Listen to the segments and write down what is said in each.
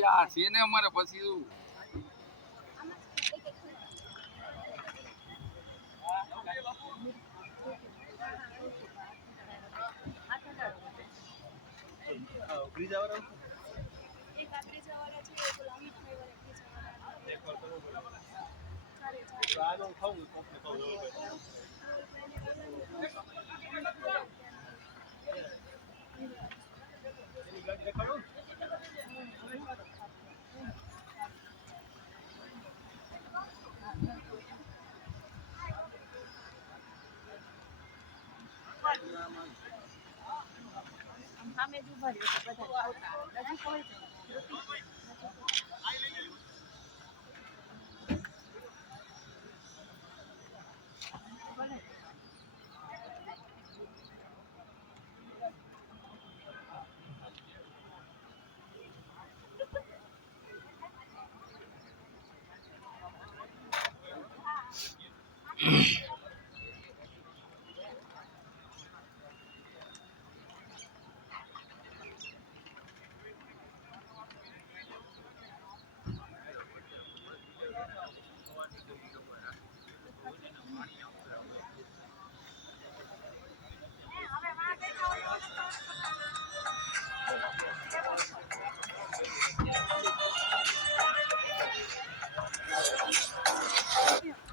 યાર છે ને અમારે પછી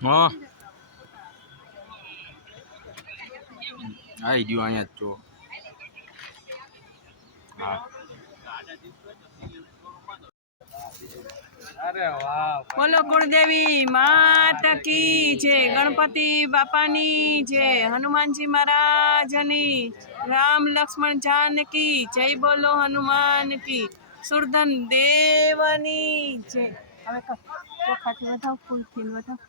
હા આઈ ગયો અહીંયા તો હા અરે વાહ બોલો કુળદેવી માતા કી જય, ગણપતિ બાપાની જય, હનુમાનજી મહારાજની, રામ લક્ષ્મણ જાનકી જય, બોલો હનુમાન કી, સુરધન દેવની જય. હવે ચોખાથી વધાવ, ફૂલથી વધાવ.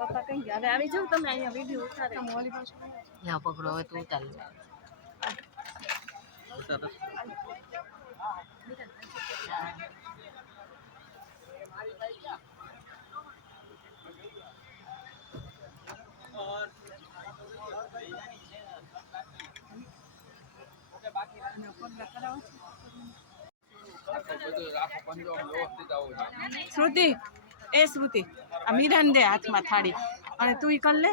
પપ્પા કઈ ગયા? હવે આવી જાવ તમે, અહીંયા વિડીયો ઉતારે. ના પકડો, હવે તો ઉતાર શ્રુતિ, એ શ્રુતિ, આ મીરાને દે હાથમાં થાળી, અને તું ઈ કર લે.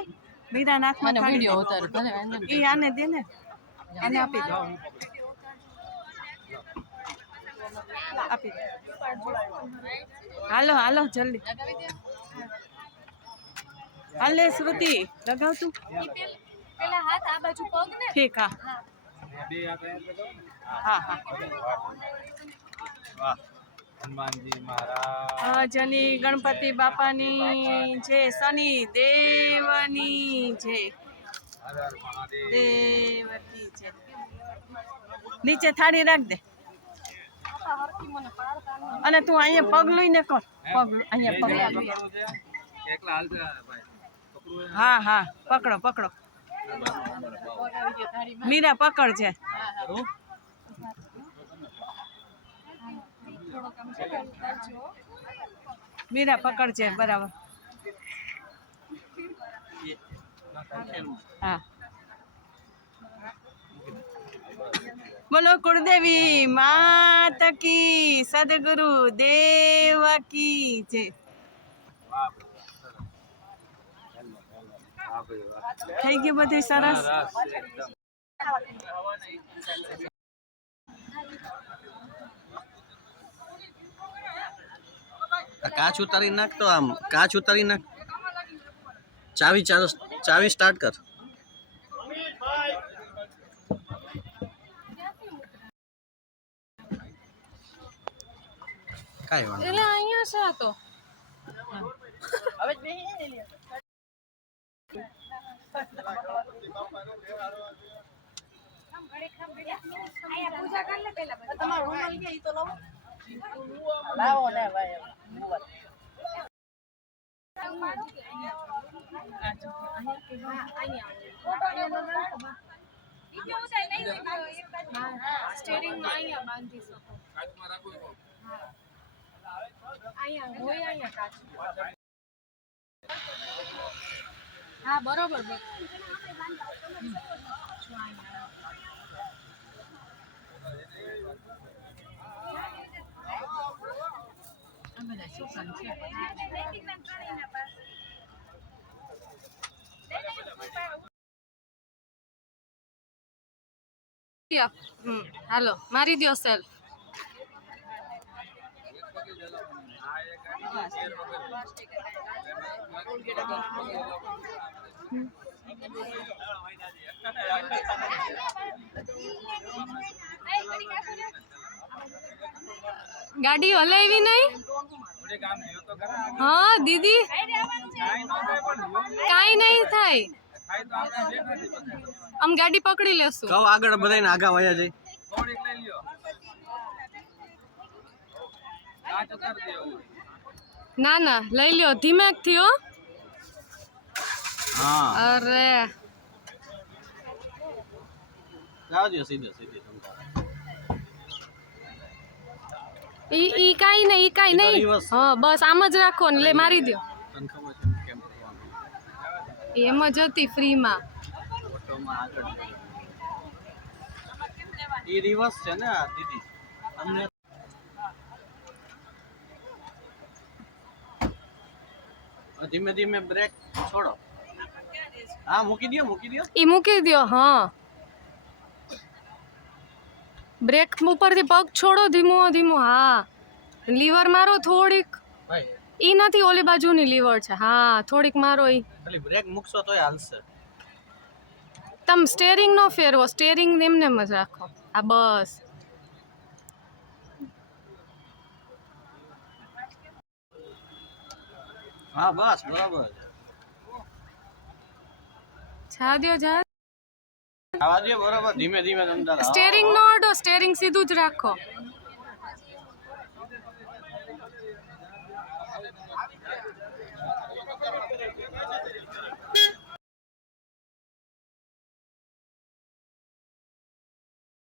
મીરાના હાથમાં થાળી ઈ આને દે ને, આને આપી દે, આપી દે. હાલો હાલો જલ્દી હાલે શ્રુતિ, લગાવ તું. પેલા હાથ આ બાજુ પગ ને. ઠીક, હા હા હા. વાહ હનુમાનજી મહારાજ જની, ગણપતિ બાપાની જય, શનિ દેવની જય, હર હર મહાદેવ દેવકી જય. નીચે થાળી રાખ દે, અને તું અહીંયા પગ લઈને કર. પગ અહીંયા પગ લાગી. એકલા હાલશે ભાઈ પકડું. હા હા, પકડો પકડો. મીરા પકડજે. મીરા પકડજે, બરાબર. હા, બોલો કુળદેવી માતા કી, સદગુરુ દેવ કી જય. થઈ ગયું બધું સરસ. કાચ ઉતારી નાખ, તો આમ કાચ ઉતારી નાખ. ચાવી સ્ટાર્ટ કર. કાંઈ વાંધો એટલે અહીંયા છે તો હવે બેહી લે. પૂજા કરી લે પેલા. તમારો રૂમાલ કે ઈ તો લાવો. લાવો ને ભાઈ. સ્ટેરિંગ અહીંયા બાંધી શકો કાચમાં રાખવું હોય તો. અહીંયા હોય અહીંયા કાચ હા બરોબર હાલો મારી દો સેલ્ફ ગાડી હલાવી નહીં થોડીક આમ લ્યો તો ખરા. હા દીદી કાંઈ ન થાય પણ લ્યો. કાઈ નહીં થાય થાય તો આપણે બે નથી બધા. આમ ગાડી પકડી લેશું કહો આગળ બધાને આગા વયા જાય. થોડીક લઈ લ્યો. કાચ ઉતારી દેવું. ના ના લઈ લ્યો ધીમે થયો હા અરે જાવ દો સીધે સીધી તમતારે. ઈ કાઈ નહીં ઈ કાઈ ઈ તો નહીં reverse. હા બસ આમ જ રાખો ને લે મારી દો તને ખબર છે ને કેમ કરવાનું. એમ જ હતી ફ્રીમાં ઓટોમાં આગળ ઈ રિવર્સ છે ને આ દીદી અમને ધીમે ધીમે બ્રેક છોડો. હા મૂકી દો મૂકી દો. ઈ મૂકી દો હા બ્રેક ઉપરથી પગ છોડો ધીમો ધીમો હા લીવર મારો થોડીક ભાઈ ઈ નથી ઓલી બાજુની લીવર છે હા થોડીક મારો ઈ ખાલી બ્રેક મૂકશો તોય હાલશે. તમે સ્ટેરિંગ નો ફેરવો સ્ટેરિંગ એમને જ રાખો આ બસ હા બસ બરાબર. જા દો જા આવા દો બરાબર ધીમે ધીમે તમતારે. સ્ટેરિંગ નો અડો સ્ટેરિંગ સીધું જ રાખો